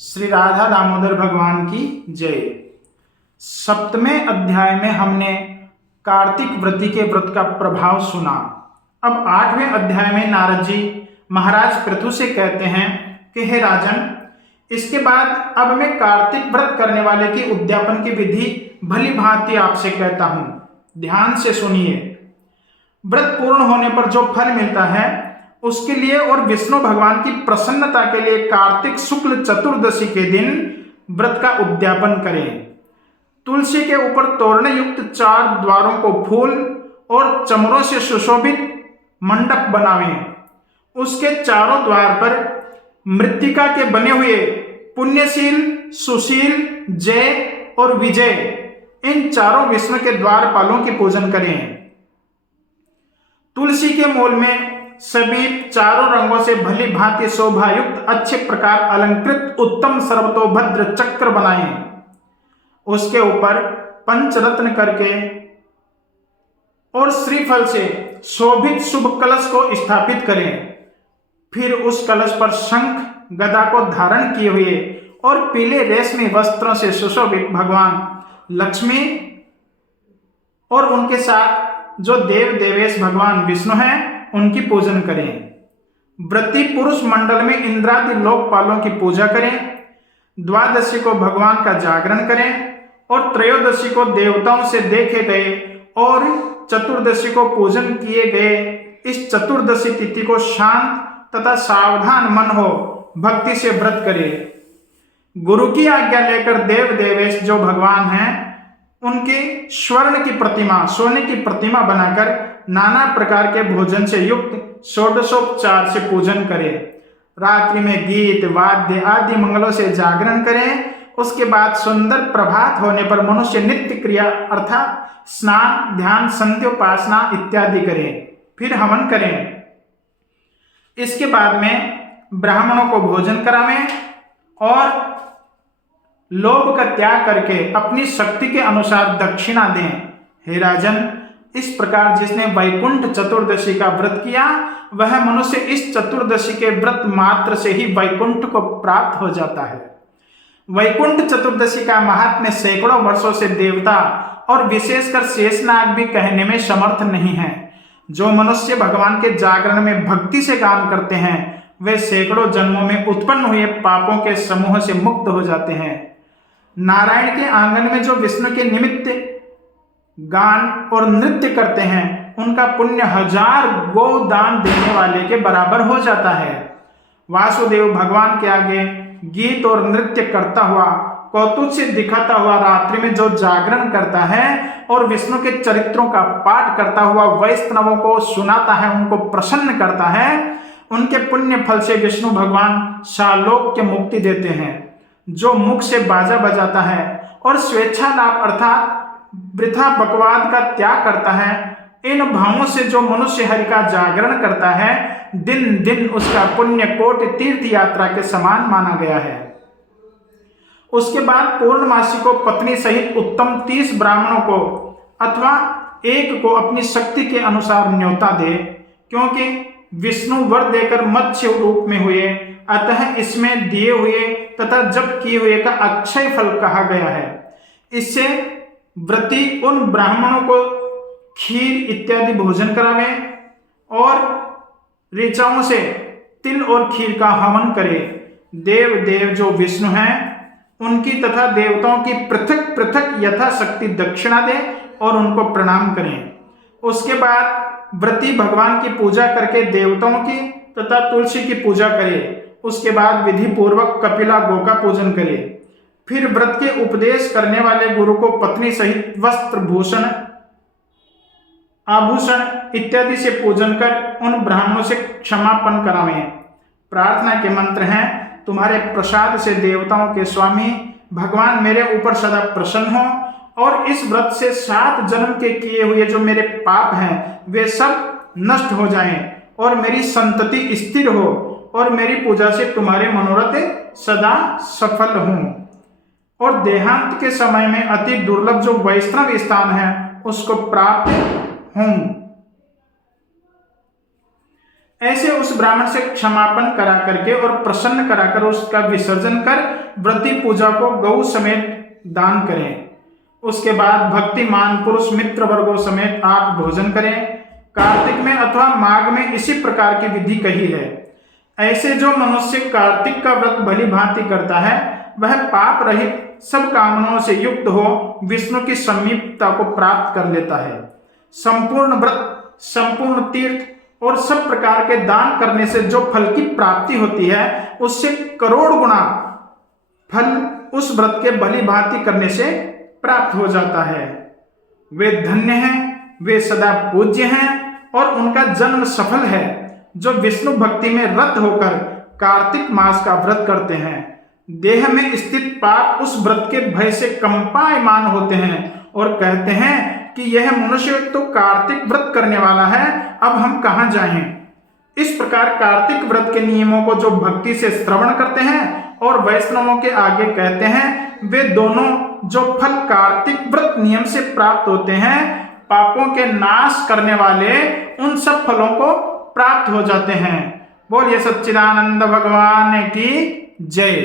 श्री राधा दामोदर भगवान की जय। सप्तमें अध्याय में हमने कार्तिक व्रती के व्रत का प्रभाव सुना। अब 8वें अध्याय में नारद जी महाराज पृथु से कहते हैं कि हे राजन, इसके बाद अब मैं कार्तिक व्रत करने वाले की उद्यापन की विधि भली भांति आपसे कहता हूं। ध्यान से सुनिए। व्रत पूर्ण होने पर जो फल मिलता है उसके लिए और विष्णु भगवान की प्रसन्नता के लिए कार्तिक शुक्ल चतुर्दशी के दिन व्रत का उद्यापन करें। तुलसी के ऊपर तोरण युक्त 4 द्वारों को फूल और चमरों से सुशोभित मंडप बनावें। उसके चारों द्वार पर मृत्तिका के बने हुए पुण्यशील, सुशील, जय और विजय इन चारों विष्णु के द्वारपालों की पूजन करें। तुलसी के मूल में समीप चारों रंगों से भली भांति शोभायुक्त अच्छे प्रकार अलंकृत उत्तम सर्वतोभद्र चक्र बनाएं। उसके ऊपर पंचरत्न करके और श्रीफल से शोभित शुभ कलश को स्थापित करें। फिर उस कलश पर शंख गदा को धारण किए हुए और पीले रेशमी वस्त्रों से सुशोभित भगवान लक्ष्मी और उनके साथ जो देव देवेश भगवान विष्णु हैं उनकी पूजन करें। व्रती पुरुष मंडल में इंद्रादि लोकपालों की पूजा करें। द्वादशी को भगवान का जागरण करें और त्रयोदशी को देवताओं से देखे गए और चतुर्दशी को पूजन किए गए इस चतुर्दशी तिथि को शांत तथा सावधान मन हो भक्ति से व्रत करें। गुरु की आज्ञा लेकर देव देवेश जो भगवान हैं उनकी स्वर्ण की प्रतिमा, सोने की प्रतिमा बनाकर नाना प्रकार के भोजन से युक्त षोडशोपचार से पूजन करें। रात्रि में गीत वाद्य आदि मंगलों से जागरण करें। उसके बाद सुंदर प्रभात होने पर मनुष्य नित्य क्रिया अर्थात स्नान, ध्यान, संध्योपासना इत्यादि करें। फिर हवन करें। इसके बाद में ब्राह्मणों को भोजन करावें और लोभ का त्याग करके अपनी शक्ति के अनुसार दक्षिणा दें। हे राजन, इस प्रकार जिसने वैकुंठ चतुर्दशी का व्रत किया वह मनुष्य इस चतुर्दशी के व्रत मात्र से ही वैकुंठ को प्राप्त हो जाता है। वैकुंठ चतुर्दशी का महात्म्य सैकड़ों वर्षों से देवता और विशेषकर शेषनाग भी कहने में समर्थ नहीं है। जो मनुष्य भगवान के जागरण में भक्ति से काम करते हैं वे सैकड़ों जन्मों में उत्पन्न हुए पापों के समूह से मुक्त हो जाते हैं। नारायण के आंगन में जो विष्णु के निमित्त गान और नृत्य करते हैं उनका पुण्य 1000 गोदान देने वाले के बराबर हो जाता है। वासुदेव भगवान के आगे गीत और नृत्य करता हुआ कौतुक से दिखाता हुआ रात्रि में जो जागरण करता है और विष्णु के चरित्रों का पाठ करता हुआ वैष्णवों को सुनाता है, उनको प्रसन्न करता है, उनके पुण्य फल से विष्णु भगवान सालोक्य मुक्ति देते हैं। जो मुख से बाजा बजाता है और स्वेच्छा लाभ अर्थात वृथा बकवाद का त्याग करता है, इन भावों से जो मनुष्य हरि का जागरण करता है दिन दिन उसका पुण्य कोटि तीर्थ यात्रा के समान माना गया है। उसके बाद पूर्णमासी को पत्नी सहित उत्तम 30 ब्राह्मणों को अथवा एक को अपनी शक्ति के अनुसार न्योता दे, क्योंकि विष्णु वर देकर मत्स्य रूप में हुए, अतः इसमें दिए हुए तथा जप किए हुए का अक्षय फल कहा गया है। इससे व्रती उन ब्राह्मणों को खीर इत्यादि भोजन करावें और ऋचाओं से तिल और खीर का हवन करें। देव देव जो विष्णु हैं उनकी तथा देवताओं की पृथक पृथक यथाशक्ति दक्षिणा दें और उनको प्रणाम करें। उसके बाद व्रती भगवान की पूजा करके देवताओं की तथा तुलसी की पूजा करें। उसके बाद विधि पूर्वक कपिला गो का पूजन करें। फिर व्रत के उपदेश करने वाले गुरु को पत्नी सहित वस्त्र, भूषण, आभूषण इत्यादि से पूजन कर उन ब्राह्मणों से क्षमापन करावें। प्रार्थना के मंत्र हैं, तुम्हारे प्रसाद से देवताओं के स्वामी भगवान मेरे ऊपर सदा प्रसन्न हो और इस व्रत से 7 जन्म के किए हुए जो मेरे पाप हैं वे सब नष्ट हो जाएं और मेरी संतति स्थिर हो और मेरी पूजा से तुम्हारे मनोरथ सदा सफल हों और देहांत के समय में अति दुर्लभ जो वैष्णव स्थान है उसको प्राप्त हों। ऐसे उस ब्राह्मण से क्षमापण करा करके और प्रसन्न कराकर उसका विसर्जन कर व्रती पूजा को गौ समेत दान करें। उसके बाद भक्तिमान पुरुष मित्र वर्गों समेत आप भोजन करें। कार्तिक में अथवा माघ में इसी प्रकार की विधि कही है। ऐसे जो मनुष्य कार्तिक का व्रत भली भांति करता है वह पाप रहित सब कामनाओं से युक्त हो विष्णु की समीपता को प्राप्त कर लेता है। संपूर्ण व्रत, संपूर्ण तीर्थ और सब प्रकार के दान करने से जो फल की प्राप्ति होती है उससे करोड़ गुना फल उस व्रत के भली भांति करने से प्राप्त हो जाता है। वे धन्य हैं, वे सदा पूज्य हैं और उनका जन्म सफल है जो विष्णु भक्ति में रत होकर कार्तिक मास का व्रत करते हैं। देह में स्थित पाप उस व्रत के भय से कंपायमान होते हैं और कहते हैं कि यह मनुष्य तो कार्तिक व्रत करने वाला है, अब हम कहां जाएं। इस प्रकार कार्तिक व्रत के नियमों को जो भक्ति से श्रवण करते हैं और वैष्णवों के आगे कहते हैं, वे दोनों जो फल कार्तिक व्रत नियम से प्राप्त होते हैं, पापों के नाश करने वाले उन सब फलों को प्राप्त हो जाते हैं। बोलिए सच्चिदानंद भगवान की जय।